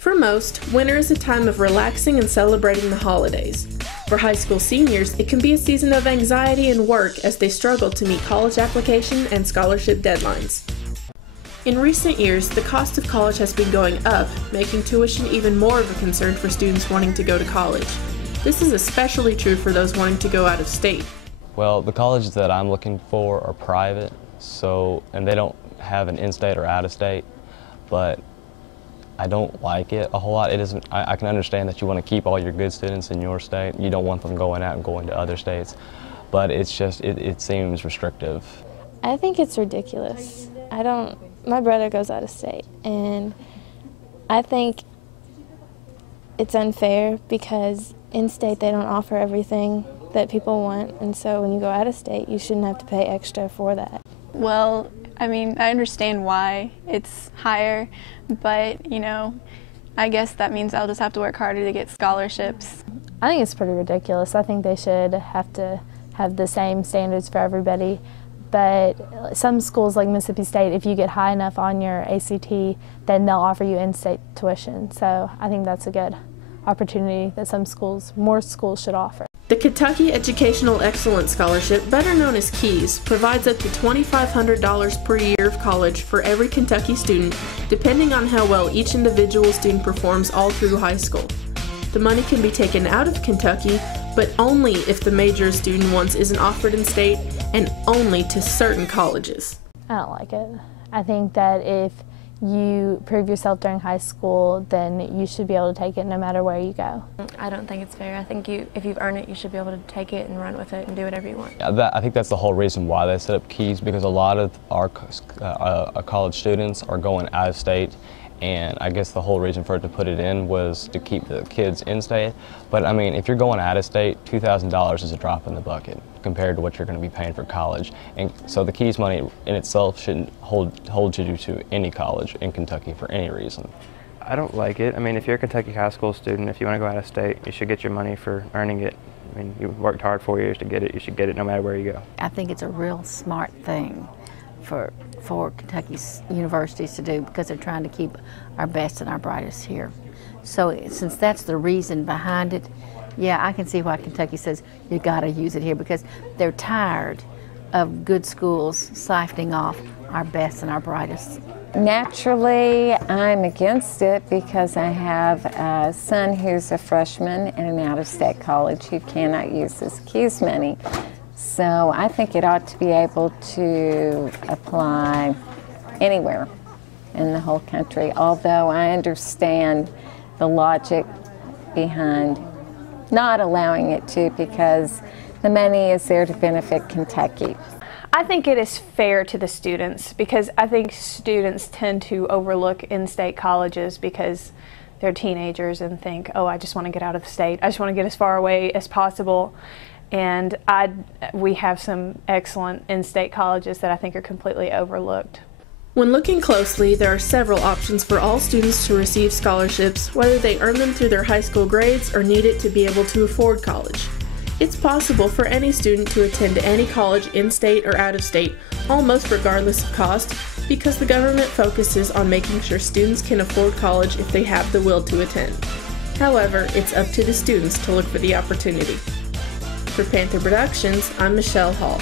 For most, winter is a time of relaxing and celebrating the holidays. For high school seniors, it can be a season of anxiety and work as they struggle to meet college application and scholarship deadlines. In recent years, the cost of college has been going up, making tuition even more of a concern for students wanting to go to college. This is especially true for those wanting to go out of state. Well, the colleges that I'm looking for are private, and they don't have an in-state or out-of-state, but I don't like it a whole lot. I can understand that you want to keep all your good students in your state. You don't want them going out and going to other states, but it's just, it seems restrictive. I think it's ridiculous. My brother goes out of state, and I think it's unfair because in-state they don't offer everything that people want, and so when you go out of state, you shouldn't have to pay extra for that. Well, I mean, I understand why it's higher, but, you know, I guess that means I'll just have to work harder to get scholarships. I think it's pretty ridiculous. I think they should have to have the same standards for everybody, but some schools like Mississippi State, if you get high enough on your ACT, then they'll offer you in-state tuition. So I think that's a good opportunity that more schools should offer. The Kentucky Educational Excellence Scholarship, better known as KEYS, provides up to $2,500 per year of college for every Kentucky student, depending on how well each individual student performs all through high school. The money can be taken out of Kentucky, but only if the major a student wants isn't offered in state, and only to certain colleges. I don't like it. I think that if you prove yourself during high school, then you should be able to take it no matter where you go. I don't think it's fair. I think if you've earned it, you should be able to take it and run with it and do whatever you want. I think that's the whole reason why they set up KEYS, because a lot of our college students are going out of state, and I guess the whole reason for it to put it in was to keep the kids in state. But I mean, if you're going out of state, $2,000 is a drop in the bucket compared to what you're going to be paying for college. And so the KEYS money in itself shouldn't hold you to any college in Kentucky for any reason. I don't like it. I mean, if you're a Kentucky high school student, if you want to go out of state, you should get your money for earning it. I mean, you worked hard 4 years to get it. You should get it no matter where you go. I think it's a real smart thing for Kentucky's universities to do, because they're trying to keep our best and our brightest here. So since that's the reason behind it, yeah, I can see why Kentucky says you got to use it here, because they're tired of good schools siphoning off our best and our brightest. Naturally, I'm against it because I have a son who's a freshman in an out-of-state college who cannot use his KEYS money. So I think it ought to be able to apply anywhere in the whole country, although I understand the logic behind not allowing it to, because the money is there to benefit Kentucky. I think it is fair to the students, because I think students tend to overlook in-state colleges because they're teenagers and think, oh, I just want to get out of the state. I just want to get as far away as possible. And we have some excellent in-state colleges that I think are completely overlooked. When looking closely, there are several options for all students to receive scholarships, whether they earn them through their high school grades or need it to be able to afford college. It's possible for any student to attend any college in-state or out-of-state, almost regardless of cost, because the government focuses on making sure students can afford college if they have the will to attend. However, it's up to the students to look for the opportunity. For Panther Productions, I'm Michelle Hall.